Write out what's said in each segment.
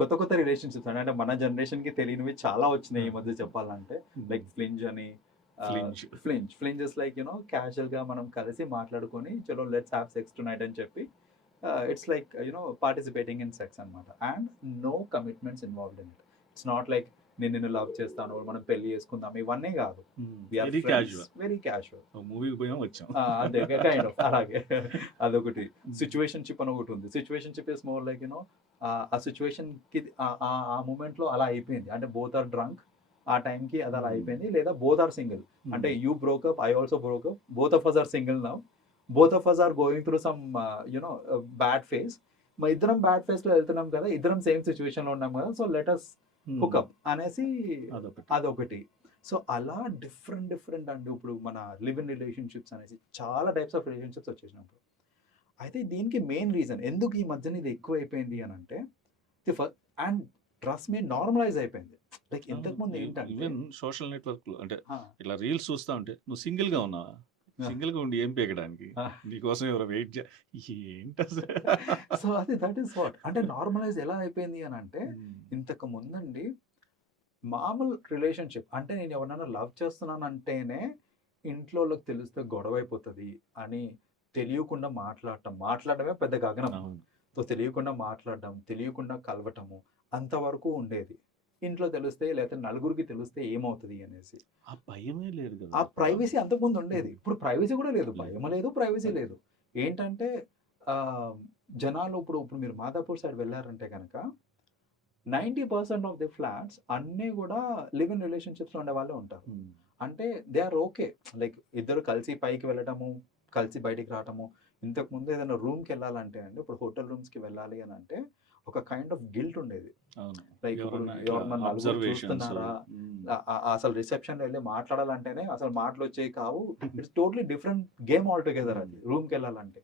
కొత్త కొత్త రిలేషన్‌షిప్స్ అంటే మన జనరేషన్‌కి తెలియనివి చాలా వచ్చినాయి ఈ మధ్య చెప్పాలంటే. లైక్ ఫ్లింజ్ అని ఫ్లించ్. ఫ్లింజ్ ఇస్ లైక్ క్యాజువల్‌గా మనం కలిసి మాట్లాడుకొని చలో లెట్స్ హావ్ సెక్స్ టునైట్ అని చెప్పి it's like participating in sex అన్నమాట. And no commitments involved in it. It's not like నేను నిన్ను లవ్ చేస్తాను, మనం పెళ్లి చేసుకుందాం ఇవన్నీ కాదు. We are very friends, casual. Very casual. మూవీకి పోయాం వచ్చాం. అదే కైండ్ ఆఫ్ అలాగే. అదొకటి. సిట్యుయేషన్‌షిప్ అని ఒకటి ఉంది. సిట్యుయేషన్‌షిప్ ఇస్ మోర్ లైక్ ఆ సిట్యుయేషన్‌కి ఆ మూమెంట్‌లో అలా అయిపోయింది. అంటే బోత్ ఆర్ డ్రంక్. ఆ టైంకి అది అలా అయిపోయింది. లేదా బోత్ ఆర్ సింగిల్. అంటే you broke up, I also broke up. Both of us are single now. Both of us are going through some bad phase. మా ఇద్దరం బ్యాడ్ ఫేజ్‌లో వెళ్తున్నాం కదా! ఇద్దరం సేమ్ సిట్యుయేషన్‌లో ఉన్నాం కదా! సో లెట్ అస్ హుకప్ అనేసి అదొకటి. అదొకటి. సో అలా డిఫరెంట్ అండి. ఇప్పుడు మన లివ్ ఇన్ రిలేషన్‌షిప్స్ అనేసి చాలా టైప్స్ ఆఫ్ రిలేషన్‌షిప్స్ వచ్చేసినప్పుడు. అయితే దీనికి మెయిన్ రీజన్ ఎందుకు ఈ మధ్యన ఇది ఎక్కువైపోయింది అనంటే ది ఫ అండ్ ట్రస్ట్ మీ నార్మలైజ్ అయిపోయింది. లైక్ ఇంతకుముందు ఏంటంటే ఈవెన్ సోషల్ నెట్వర్క్‌లో అంటే ఆ! ఇట్లా రీల్స్ చూస్తా ఉంటే నువ్వు సింగిల్‌గా ఉన్నావా? ఆ! సింగిల్‌గా ఉండి ఏం పీకడానికి? ఆ! నీకోసం ఎవరో వెయిట్ ఏంటసలు? సో అది దట్ ఈస్ వాట్. అంటే నార్మలైజ్ ఎలా అయిపోయింది అనంటే హ్మ్. ఇంతకు ముందండి మామూలు రిలేషన్‌షిప్ అంటే నేను ఎవరినైనా లవ్ చేస్తున్నానంటేనే ఇంట్లోళ్ళకి తెలిస్తే గొడవైపోతది అని తెలియకుండా మాట్లాడటం. మాట్లాడడమే పెద్ద గగనం. అవును. సో, తెలియకుండా మాట్లాడడం, తెలియకుండా కలవటము అంతవరకు ఉండేది. ఇంట్లో తెలిస్తే లేతే నలుగురికి తెలిస్తే ఏమవుతది అనేసి. ఆ భయమే లేదు కదా! ఆ ఇప్పుడు. ప్రైవసీ అంతకుముందు ఉండేది. ఇప్పుడు ప్రైవసీ కూడా లేదు. లేదు. భయం లేదు, ప్రైవసీ లేదు. లేదు. ఏంటంటే ఆహ్, జనాలు ఇప్పుడు మీరు మాదాపూర్ సైడ్ వెళ్లారంటే గనక 90% ఆఫ్ ది ఫ్లాట్స్ అన్నీ గూడా లివ్ ఇన్ రిలేషన్‌షిప్స్‌లో ఉండేవాళ్ళే ఉంటారు. హ్మ్. అంటే దే ఆర్ ఓకే. లైక్ ఇద్దరు కలిసి పైకి వెళ్ళటము, కలిసి బయటికి రావటము. ఇంతకుముందు ఏదైనా రూమ్‌కెళ్ళాలంటే అండి, ఇప్పుడు హోటల్ రూమ్స్‌కి వెళ్ళాలి అనంటే, ఒక కైండ్ ఆఫ్ గిల్ట్ ఉండేది. అవును. లైక్ ఇప్పుడు ఎవరన్నా ఇట్లా ఎవరన్నా నలుగురు అబ్జర్వేషన్స్. చూస్తున్నారా? హ్మ్. అసలు రిసెప్షన్‌లో ఎళ్లి మాట్లాడాలంటేనే అసలు మాటలొచ్చేవి కావు. It's totally different game altogether అది రూమ్‌కెళ్ళాలంటే.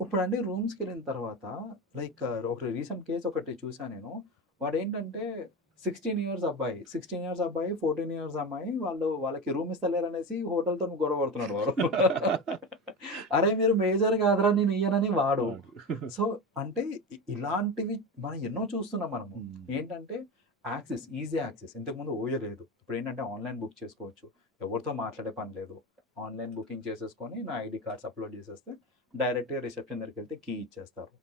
ఇప్పుడండి రూమ్స్‌కెళ్ళిన తర్వాత లైక్ ఒక రీసెంట్ కేస్ ఒకటి చూసా నేను. వాడేంటంటే 16 ఇయర్స్ అబ్బాయి, 16 ఇయర్స్ అబ్బాయి, 14 ఇయర్స్ అమ్మాయి వాళ్ళకి రూమ్ ఇస్తలేరనేసి హోటల్‌తోని గొడవ పడుతున్నాడు వాడు. అరే! మీరు మేజర్ కాదురా నేను ఇయ్యనని వాడు. వాడు. సో, అంటే ఇలాంటివి మనం ఎన్నో చూస్తున్నాం మనము. హ్మ్. ఏంటంటే ఈజీ యాక్సెస్. ఇంతకుముందు ఓయో లేదు. ఇప్పుడేంటంటే ఆన్‌లైన్ బుక్ చేసుకోవచ్చు. ఎవరితో మాట్లాడే పని లేదు. ఆన్‌లైన్ బుకింగ్ చేసేసుకొని నా ఐడీ కార్డ్స్ అప్‌లోడ్ చేసేస్తే డైరెక్ట్‌గా రిసెప్షన్ దగ్గరికెళ్తే కీ ఇచ్చేస్తారు.